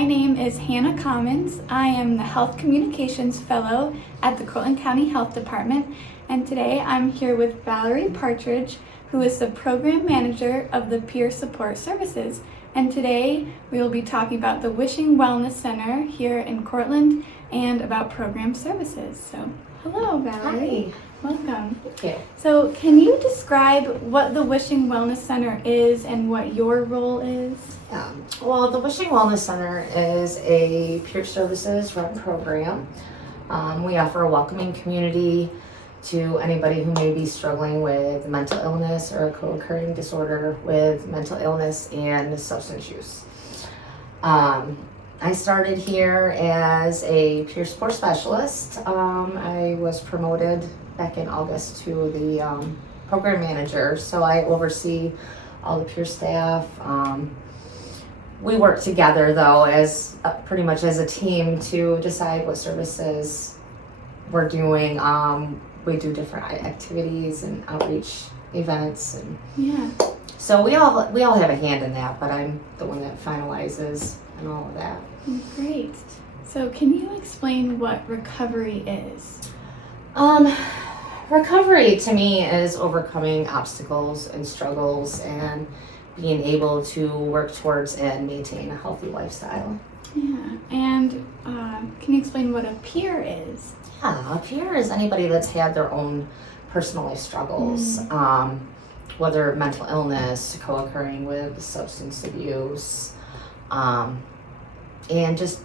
my name is Hannah Commons. I am the Health Communications Fellow at the Cortland County Health Department, and today I'm here with Valerie Partridge, who is the Program Manager of the Peer Support Services. And today we will be talking about the Wishing Wellness Center here in Cortland and about program services. So, hello Valerie. Hi. Welcome. Thank you. So, can you describe what the Wishing Wellness Center is and what your role is? Well, the Wishing Wellness Center is a peer services run program. We offer a welcoming community to anybody who may be struggling with mental illness or a co-occurring disorder with mental illness and substance use. I started here as a peer support specialist. I was promoted back in August to the program manager, so I oversee all the peer staff. We work together though as pretty much as a team to decide what services we're doing. We do different activities and outreach events, and so we all have a hand in that, but I'm the one that finalizes and all of that. Great. So can you explain what recovery is? Recovery to me is overcoming obstacles and struggles and being able to work towards and maintain a healthy lifestyle. Yeah, and can you explain what a peer is? Yeah, a peer is anybody that's had their own personal life struggles, whether mental illness, co-occurring with substance abuse, and just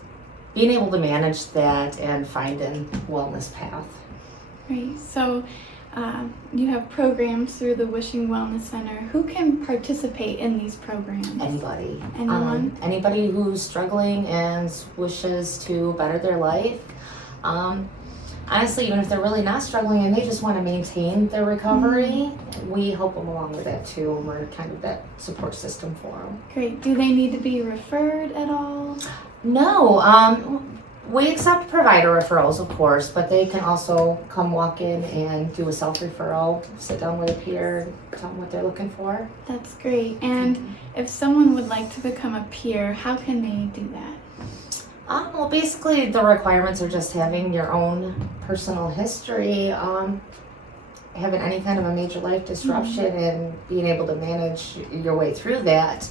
being able to manage that and find a wellness path. Great. So you have programs through the Wishing Wellness Center. Who can participate in these programs? Anybody. Anyone? Anybody who's struggling and wishes to better their life. Honestly, even if they're really not struggling and they just want to maintain their recovery, we help them along with that too, and we're kind of that support system for them. Great. Do they need to be referred at all? No, we accept provider referrals, of course, but they can also come walk in and do a self-referral, sit down with a peer, tell them what they're looking for. That's great. And if someone would like to become a peer, how can they do that? Well, basically the requirements are just having your own personal history, having any kind of a major life disruption and being able to manage your way through that.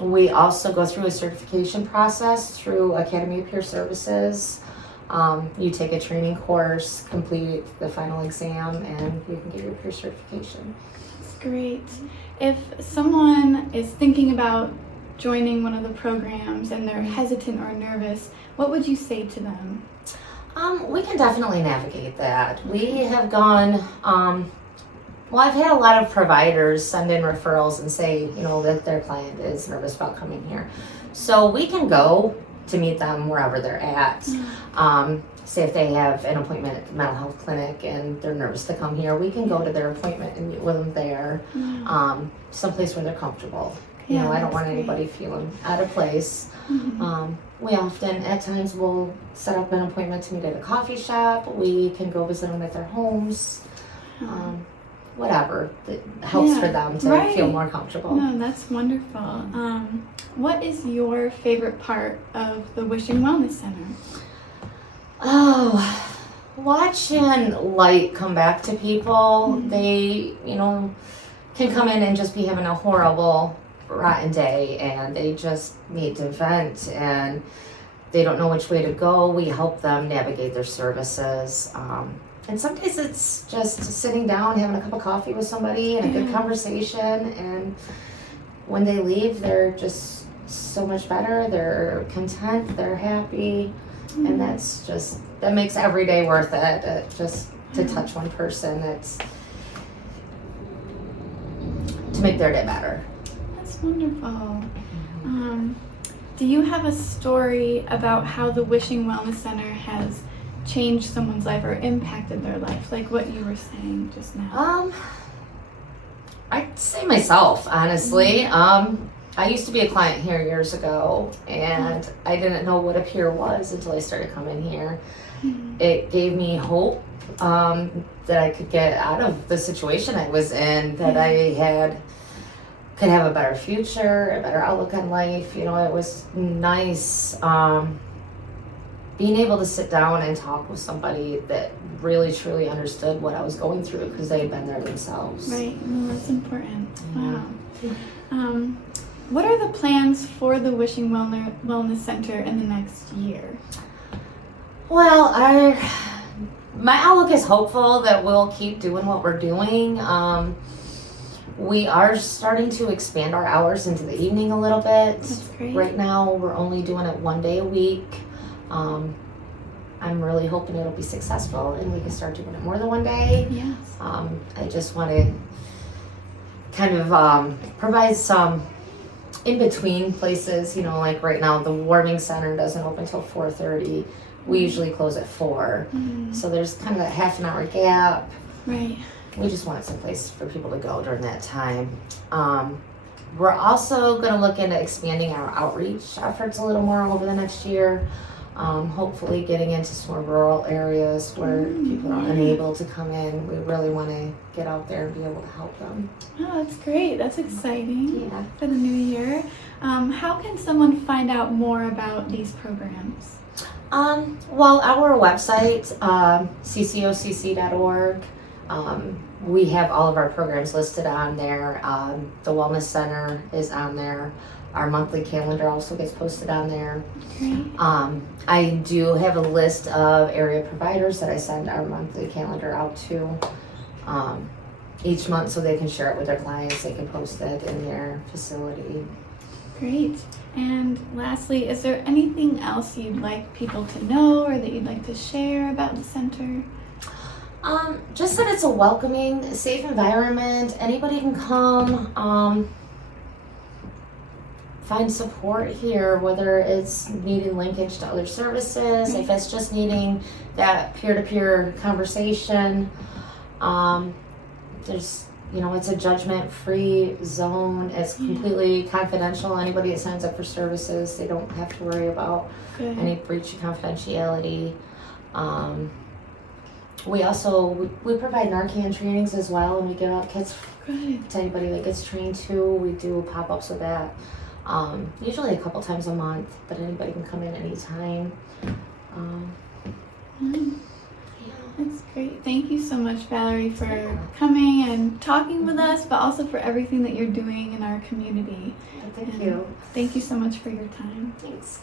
We also go through a certification process through Academy of Peer Services. You take a training course, complete the final exam, and you can get your peer certification. That's great. If someone is thinking about joining one of the programs and they're hesitant or nervous, what would you say to them? We can definitely navigate that. We have gone, well, I've had a lot of providers send in referrals and say, that their client is nervous about coming here. So we can go to meet them wherever they're at. Say if they have an appointment at the mental health clinic and they're nervous to come here, we can go to their appointment and meet with them there, someplace where they're comfortable. I don't want anybody feeling out of place. We often, at times, will set up an appointment to meet at a coffee shop. We can go visit them at their homes. Whatever that helps for them to feel more comfortable. No, that's wonderful. What is your favorite part of the Wishing Wellness Center? Oh, watching light come back to people. They, can come in and just be having a horrible, rotten day, and they just need to vent, and they don't know which way to go. We help them navigate their services. And some days it's just sitting down, having a cup of coffee with somebody and a good conversation. And when they leave, they're just so much better. They're content, they're happy. And that makes every day worth it. Just to touch one person, it's to make their day better. That's wonderful. Do you have a story about how the Wishing Wellness Center has changed someone's life or impacted their life, like what you were saying just now? I'd say myself, honestly. I used to be a client here years ago, and I didn't know what a peer was until I started coming here. It gave me hope that I could get out of the situation I was in, that I had could have a better future, a better outlook on life. You know, it was nice being able to sit down and talk with somebody that really truly understood what I was going through because they had been there themselves. Right, well, that's important. Yeah. Wow. What are the plans for the Wishing Wellness Center in the next year? Well, my outlook is hopeful that we'll keep doing what we're doing. We are starting to expand our hours into the evening a little bit. That's great. Right now, we're only doing it 1 day a week. I'm really hoping it'll be successful and we can start doing it more than 1 day. Yes. I just want to kind of provide some in-between places, you know, like right now the warming center doesn't open until 4:30. We usually close at 4. So there's kind of a half an hour gap. Right. We just wanted some place for people to go during that time. We're also going to look into expanding our outreach efforts a little more over the next year. Hopefully getting into some more rural areas where people are unable to come in. We really want to get out there and be able to help them. Oh, that's great. That's exciting Yeah. for the new year. How can someone find out more about these programs? Well, our website, ccocc.org, we have all of our programs listed on there. The Wellness Center is on there. Our monthly calendar also gets posted on there. Great. I do have a list of area providers that I send our monthly calendar out to each month so they can share it with their clients. They can post it in their facility. Great. And lastly, is there anything else you'd like people to know or that you'd like to share about the center? Just that it's a welcoming, safe environment. Anybody can come. Find support here, whether it's needing linkage to other services, if it's just needing that peer-to-peer conversation. There's, you know, it's a judgment-free zone. It's completely confidential. Anybody that signs up for services, they don't have to worry about any breach of confidentiality. We also, we provide Narcan trainings as well, and we give out kits to anybody that gets trained too. We do pop-ups with that. Usually a couple times a month, but anybody can come in anytime. That's great. Thank you so much, Valerie, for coming and talking with us, but also for everything that you're doing in our community. Thank you. Thank you so much for your time. Thanks.